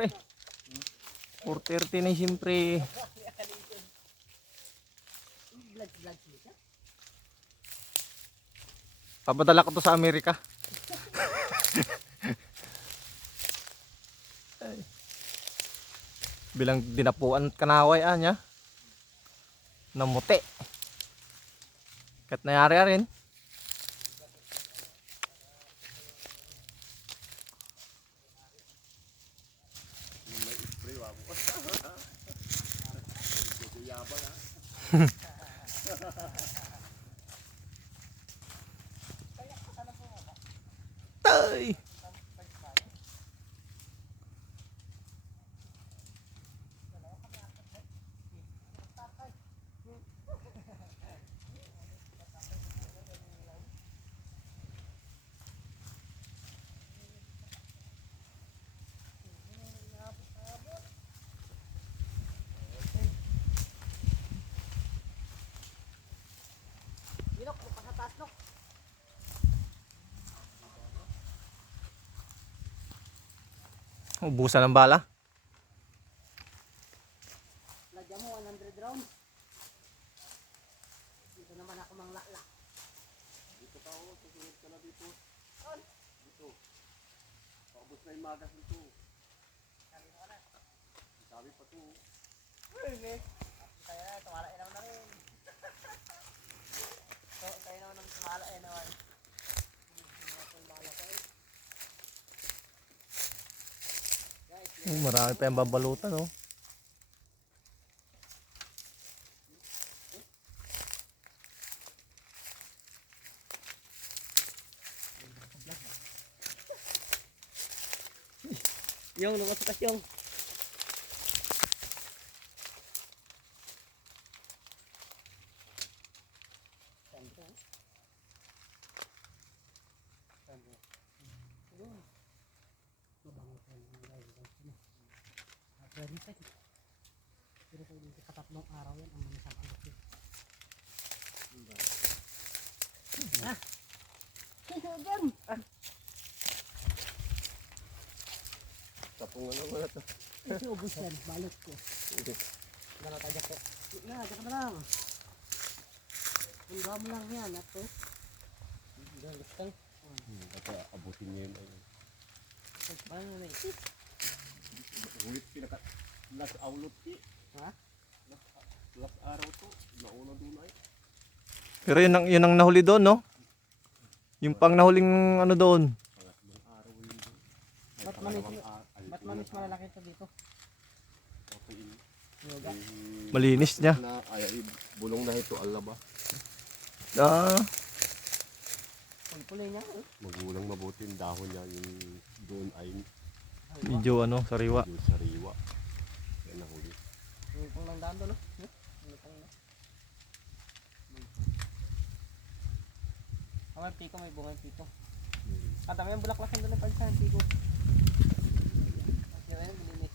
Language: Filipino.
pre. 4:30 na siyempre. Papadala ko to sa Amerika. Bilang dinapuan at kanaway anya. Namuti. Kat nayari rin. Tay. Ubusan ng bala. Lagyan mo 100 rounds. Dito naman ako manglakla. Dito pa ako, susunod ka na dito. Dito. Paubos na yung magas nito. Sabi pa to. Kaya na, tumala inaw na rin. So, tayo naman ng tumala inaw. Marami pa yung babalutan, oh. Yung, lumasukas yung. Pero kung hindi katatlong araw yan, ang mga sabang laki. Ah! Sino dyan? Tapong ano wala to. Ito ubus yan, balot ko. Dala tayo ko. Na, dyan na lang. Tunda mo lang yan, ato. Diyan, listang. Kaya abutin niya yun. Paano na eh? Ulit pinaka last outlook ki. Ha? Last araw to. Nauna doon ay. Pero yun ang nahuli doon, no? Yung pang nahuling ano doon. Pangatlong araw yun doon. Ba't mamis malalaki ito dito? Yoga. Malinis niya. Na ay bulong na ito alaba. Ah, Pulpuloy niya. Magulang mabuti yung dahon niya yung doon ay medyo ano, sariwa. medyo sariwa. Yan nahuli. Yung pang nang daan doon, no? Yung pang na. Ang piko, may bunga yung piko. At dami yung bulaklasan doon ng pansa, yung piko. At yun, bilinis.